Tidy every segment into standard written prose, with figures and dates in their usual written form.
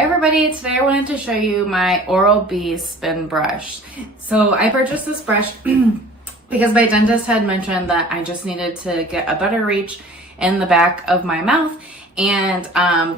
Hi everybody, today I wanted to show you my Oral-B spin brush. So I purchased this brush because my dentist had mentioned that I just needed to get a better reach in the back of my mouth, and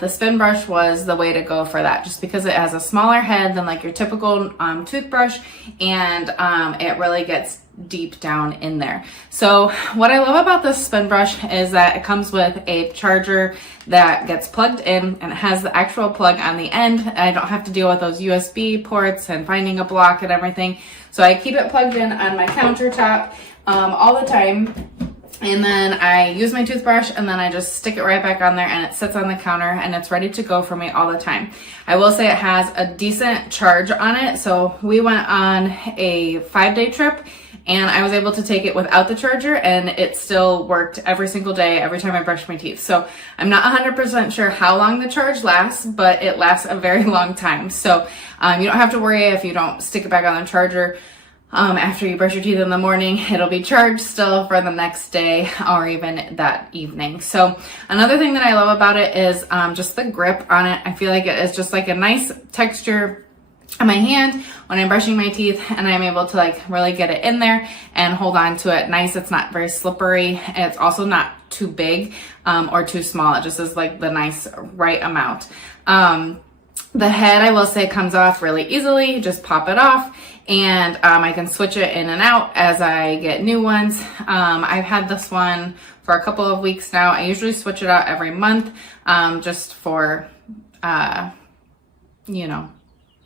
the spin brush was the way to go for that, just because it has a smaller head than like your typical toothbrush, and it really gets deep down in there. So what I love about this spin brush is that it comes with a charger that gets plugged in, and it has the actual plug on the end. I don't have to deal with those USB ports and finding a block and everything. So I keep it plugged in on my countertop all the time. And then I use my toothbrush, and then I just stick it right back on there, and it sits on the counter and it's ready to go for me all the time. I will say it has a decent charge on it. So we went on a 5-day trip, and I was able to take it without the charger, and it still worked every single day, every time I brushed my teeth. So I'm not 100% sure how long the charge lasts, but it lasts a very long time. So you don't have to worry if you don't stick it back on the charger. After you brush your teeth in the morning, it'll be charged still for the next day or even that evening. So another thing that I love about it is just the grip on it. I feel like it is just like a nice texture on my hand when I'm brushing my teeth, and I'm able to like really get it in there and hold on to it nice. It's not very slippery. It's also not too big or too small. It just is like the nice right amount. The head, I will say, comes off really easily. Just pop it off, and I can switch it in and out as I get new ones. I've had this one for a couple of weeks now. I usually switch it out every month, just for, you know,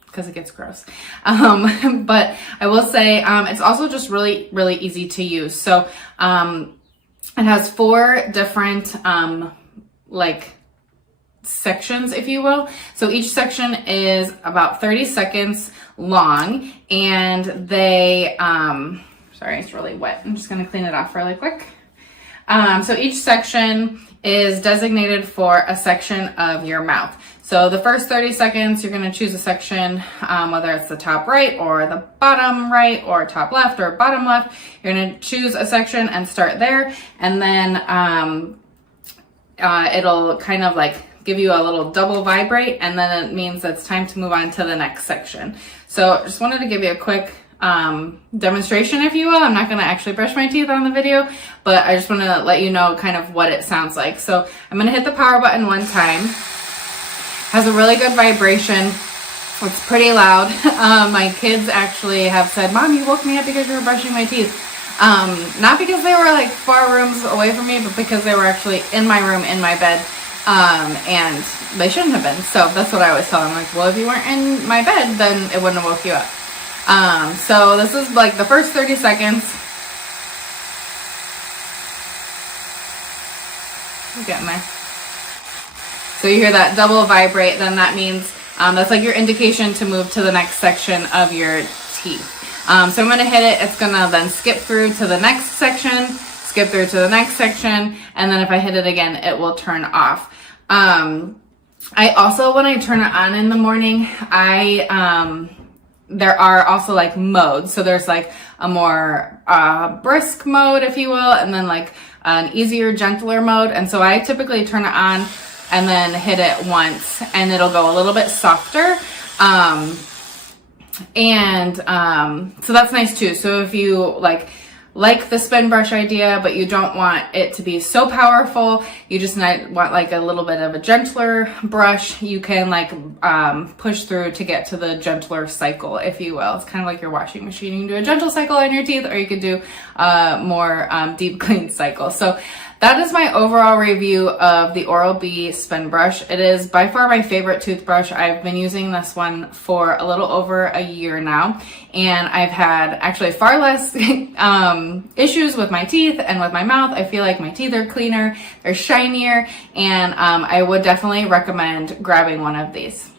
because it gets gross. But I will say it's also just really, really easy to use. So it has 4 different like sections, if you will. So each section is about 30 seconds long, and they sorry, it's really wet. I'm just going to clean it off really quick. So each section is designated for a section of your mouth. So the first 30 seconds, you're going to choose a section, whether it's the top right or the bottom right or top left or bottom left. You're going to choose a section and start there, and then it'll kind of like give you a little double vibrate, and then it means it's time to move on to the next section. So just wanted to give you a quick demonstration, if you will. I'm not going to actually brush my teeth on the video, but I just want to let you know kind of what it sounds like. So I'm going to hit the power button one time. Has a really good vibration. It's pretty loud. My kids actually have said, "Mom, you woke me up because you were brushing my teeth." Not because they were like far rooms away from me, but because they were actually in my room, in my bed. And they shouldn't have been. So that's what I always tell them. Like, well, if you weren't in my bed, then it wouldn't have woke you up. So this is like the first 30 seconds. We're getting there. So you hear that double vibrate, then that means that's like your indication to move to the next section of your teeth. So I'm going to hit it. It's going to then skip through to the next section, skip through to the next section, and then if I hit it again, it will turn off. I also, when I turn it on in the morning, there are also like modes. So there's like a more brisk mode, if you will, and then like an easier, gentler mode. And so I typically turn it on and then hit it once, and it'll go a little bit softer. So that's nice too. So if you like the spin brush idea, but you don't want it to be so powerful, you just want like a little bit of a gentler brush, you can like push through to get to the gentler cycle, if you will. It's kind of like your washing machine. You can do a gentle cycle on your teeth, or you could do a more deep clean cycle. So that is my overall review of the Oral-B spin brush. It is by far my favorite toothbrush. I've been using this one for a little over a year now, and I've had actually far less issues with my teeth and with my mouth. I feel like my teeth are cleaner, they're shinier, and I would definitely recommend grabbing one of these.